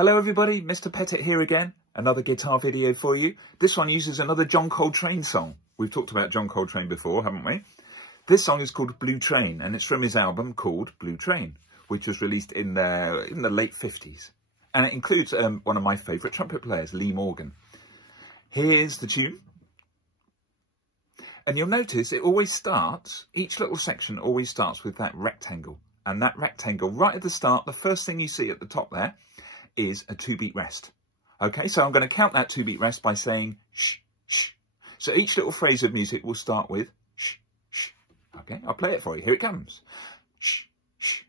Hello everybody, Mr. Pettit here again. Another guitar video for you. This one uses another John Coltrane song. We've talked about John Coltrane before, haven't we? This song is called Blue Trane, and it's from his album called Blue Trane, which was released in the late 50s. And it includes one of my favourite trumpet players, Lee Morgan. Here's the tune. And you'll notice it always starts, each little section always starts with that rectangle. And that rectangle right at the start, the first thing you see at the top there, is a 2-beat rest. Okay, so I'm going to count that 2-beat rest by saying shh, shh. So each little phrase of music will start with shh, shh. Okay, I'll play it for you. Here it comes. Shh, shh.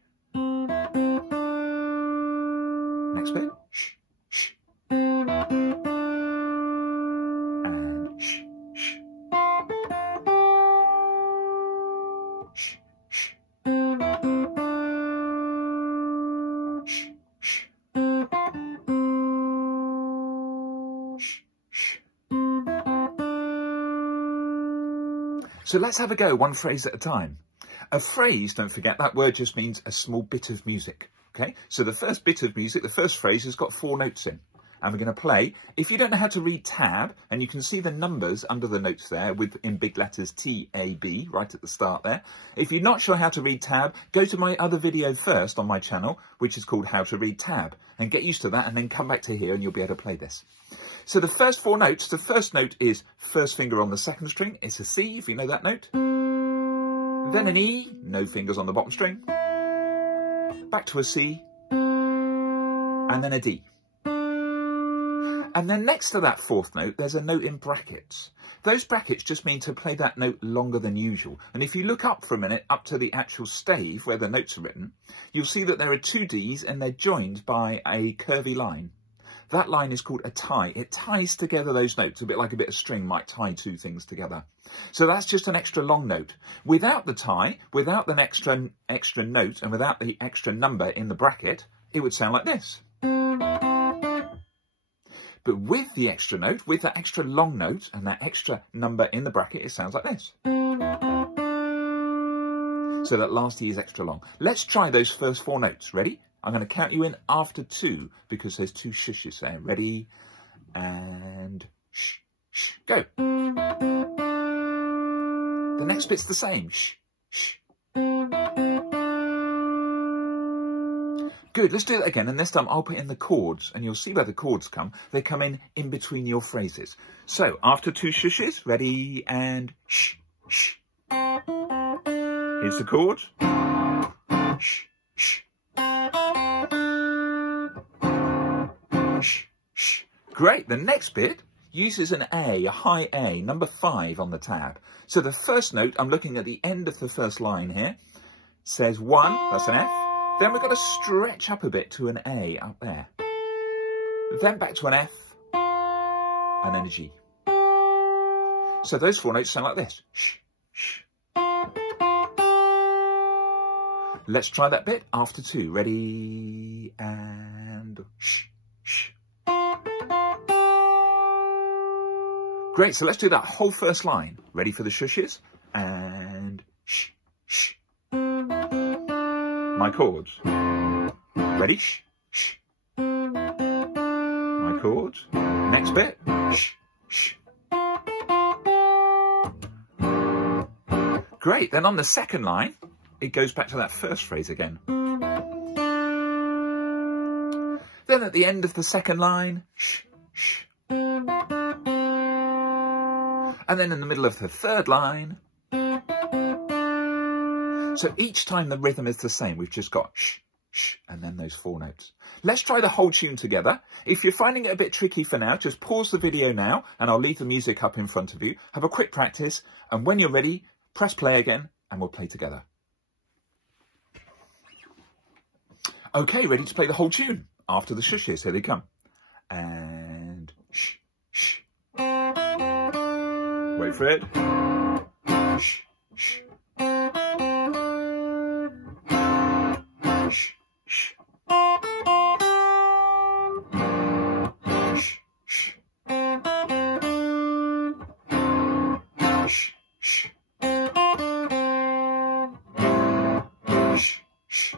Next bit. Shh, shh. And shh, shh. Shh, shh. So let's have a go, one phrase at a time. A phrase, don't forget, that word just means a small bit of music. Okay, so the first bit of music, the first phrase has got 4 notes in. And we're going to play. If you don't know how to read tab, and you can see the numbers under the notes there in big letters T-A-B right at the start there. If you're not sure how to read tab, go to my other video first on my channel, which is called How to Read Tab. And get used to that and then come back to here and you'll be able to play this. So the first 4 notes, the first note is first finger on the second string. It's a C, if you know that note. Then an E, no fingers on the bottom string. Back to a C. And then a D. And then next to that 4th note, there's a note in brackets. Those brackets just mean to play that note longer than usual. And if you look up for a minute, up to the actual stave where the notes are written, you'll see that there are 2 Ds and they're joined by a curvy line. That line is called a tie. It ties together those notes, a bit like a bit of string might tie 2 things together. So that's just an extra long note. Without the tie, without an extra note, and without the extra number in the bracket, it would sound like this. But with the extra note, with that extra long note and that extra number in the bracket, it sounds like this. So that last E is extra long. Let's try those first 4 notes. Ready? I'm going to count you in after 2 because there's 2 shushes there. Ready? And shh, shh, go. The next bit's the same. Shh, shh. Good, let's do that again, and this time I'll put in the chords, and you'll see where the chords come. They come in between your phrases. So, after 2 shushes, ready, and shh, shh. Here's the chords. Shh, shh. Shh, shh. Great, the next bit uses an A, a high A, number 5 on the tab. So the first note, I'm looking at the end of the first line here, says 1, that's an F. Then we've got to stretch up a bit to an A up there. Then back to an F, and then a G. So those 4 notes sound like this. Shh, shh. Let's try that bit after 2. Ready, and shh, shh. Great, so let's do that whole first line. Ready for the shushes, and shh, shh. My chords. Ready? Shh, shh. My chords. Next bit. Shh, shh. Great. Then on the second line, it goes back to that first phrase again. Then at the end of the second line, shh, shh. And then in the middle of the third line. So each time the rhythm is the same. We've just got shh, shh, and then those 4 notes. Let's try the whole tune together. If you're finding it a bit tricky for now, just pause the video now, and I'll leave the music up in front of you. Have a quick practice, and when you're ready, press play again, and we'll play together. Okay, ready to play the whole tune. After the shushes, here they come. And shh, shh. Wait for it. Shh, shh. Shh, shh. Shh, shh. Shh, shh. Shh, shh.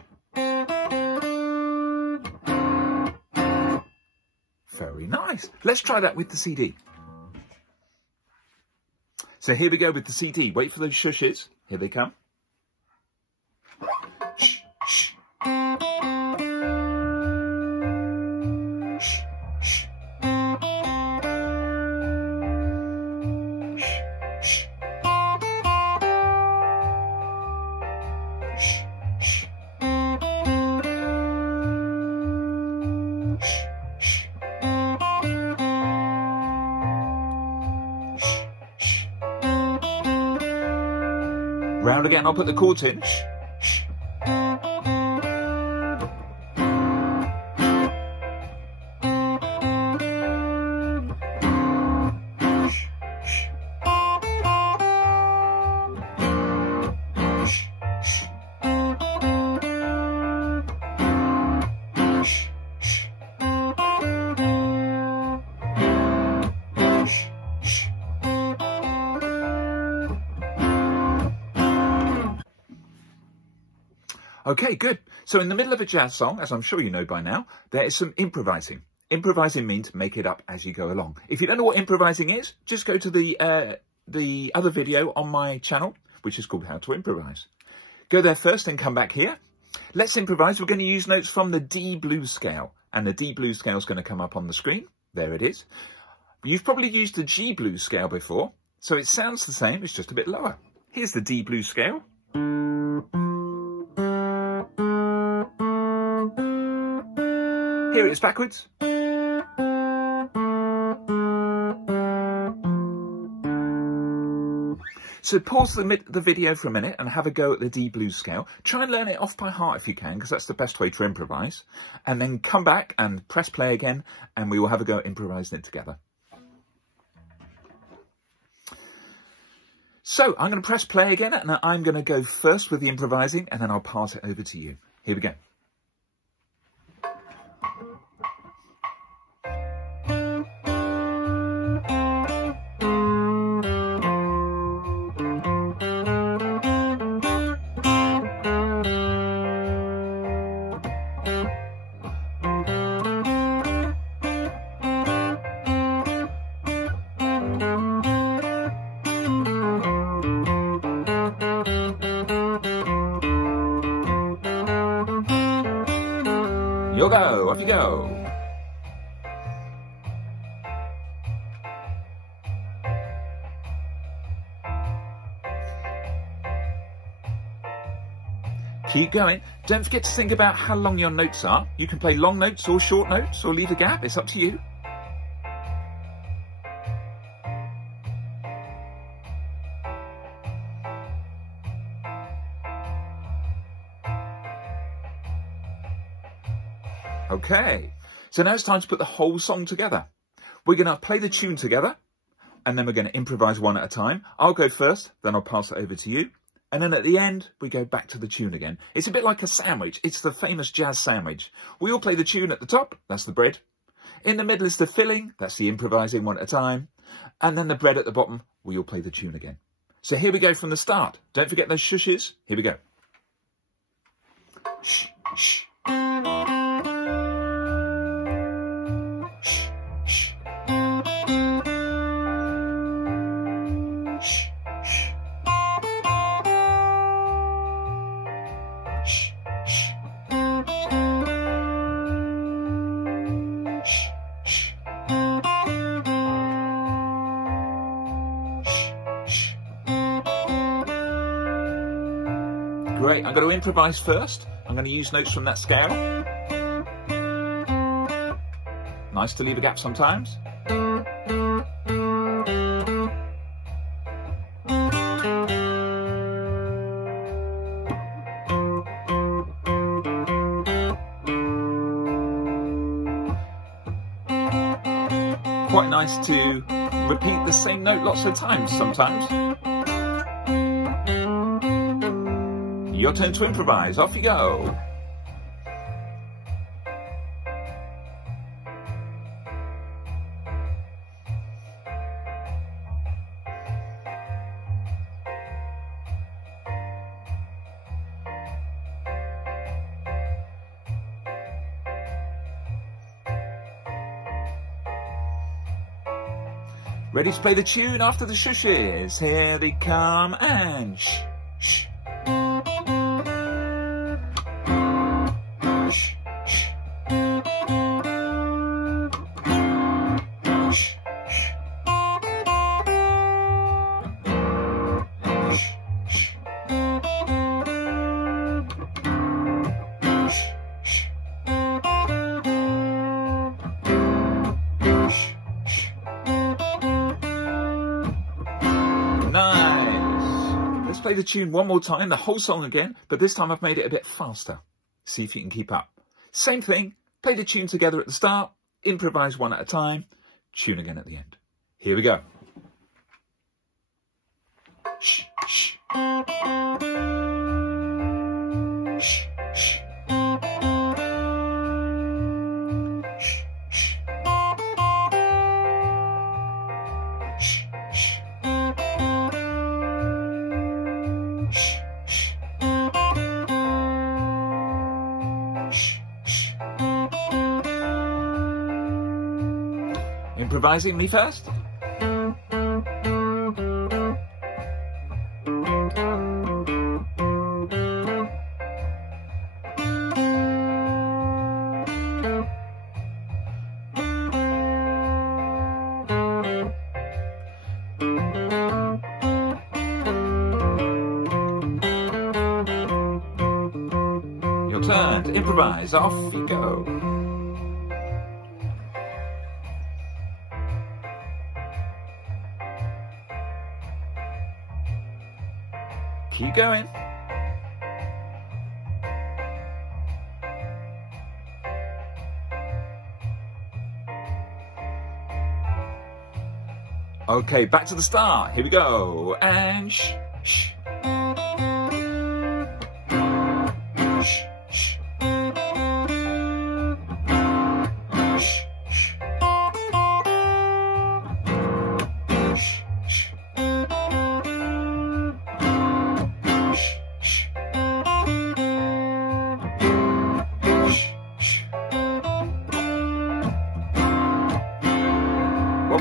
Nice. Let's try that with the CD. So here we go with the CD. Wait for those shushes. Here they come. Shh, shh. Shh, shh. Shh, shh. Round again, I'll put the chords in. Shh, shh. Okay, good. So in the middle of a jazz song, as I'm sure you know by now, there is some improvising. Improvising means make it up as you go along. If you don't know what improvising is, just go to the other video on my channel, which is called How to Improvise. Go there first and come back here. Let's improvise. We're going to use notes from the D blues scale, and the D blues scale is going to come up on the screen. There it is. You've probably used the G blues scale before, so it sounds the same. It's just a bit lower. Here's the D blues scale. Here it is backwards. So pause the video for a minute and have a go at the D blues scale. Try and learn it off by heart if you can, because that's the best way to improvise. And then come back and press play again, and we will have a go at improvising it together. So I'm going to press play again, and I'm going to go first with the improvising, and then I'll pass it over to you. Here we go. You'll go, off you go. Keep going. Don't forget to think about how long your notes are. You can play long notes or short notes or leave a gap. It's up to you. Okay, so now it's time to put the whole song together. We're going to play the tune together, and then we're going to improvise one at a time. I'll go first, then I'll pass it over to you. And then at the end, we go back to the tune again. It's a bit like a sandwich. It's the famous jazz sandwich. We all play the tune at the top, that's the bread. In the middle is the filling, that's the improvising one at a time. And then the bread at the bottom, we all play the tune again. So here we go from the start. Don't forget those shushes. Here we go. Shh, shh. Great, I'm going to improvise first. I'm going to use notes from that scale. Nice to leave a gap sometimes. Quite nice to repeat the same note lots of times sometimes. Your turn to improvise. Off you go. Ready to play the tune after the shushes? Here they come and shh, shh. Play the tune one more time, the whole song again, but this time I've made it a bit faster. See if you can keep up. Same thing, play the tune together at the start, improvise one at a time, tune again at the end. Here we go. Shh, shh. Shh, shh. Improvising me first. Your turn to improvise. Off you go. Keep going. Okay, back to the start. Here we go. And shh, shh.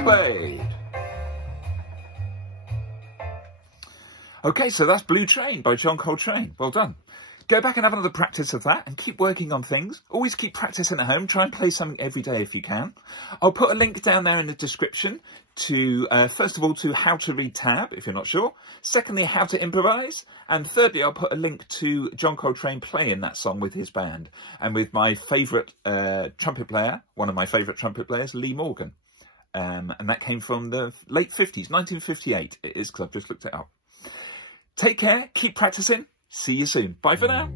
Played. Okay, so that's Blue Train by John Coltrane. Well done. Go back and have another practice of that and keep working on things. Always keep practicing at home. Try and play something every day if you can. I'll put a link down there in the description to, first of all, to how to read tab, if you're not sure. Secondly, how to improvise. And thirdly, I'll put a link to John Coltrane playing that song with his band. And with my favourite trumpet player, one of my favourite trumpet players, Lee Morgan. And that came from the late 50s, 1958. It is, because I've just looked it up. Take care, keep practicing. See you soon. Bye for now.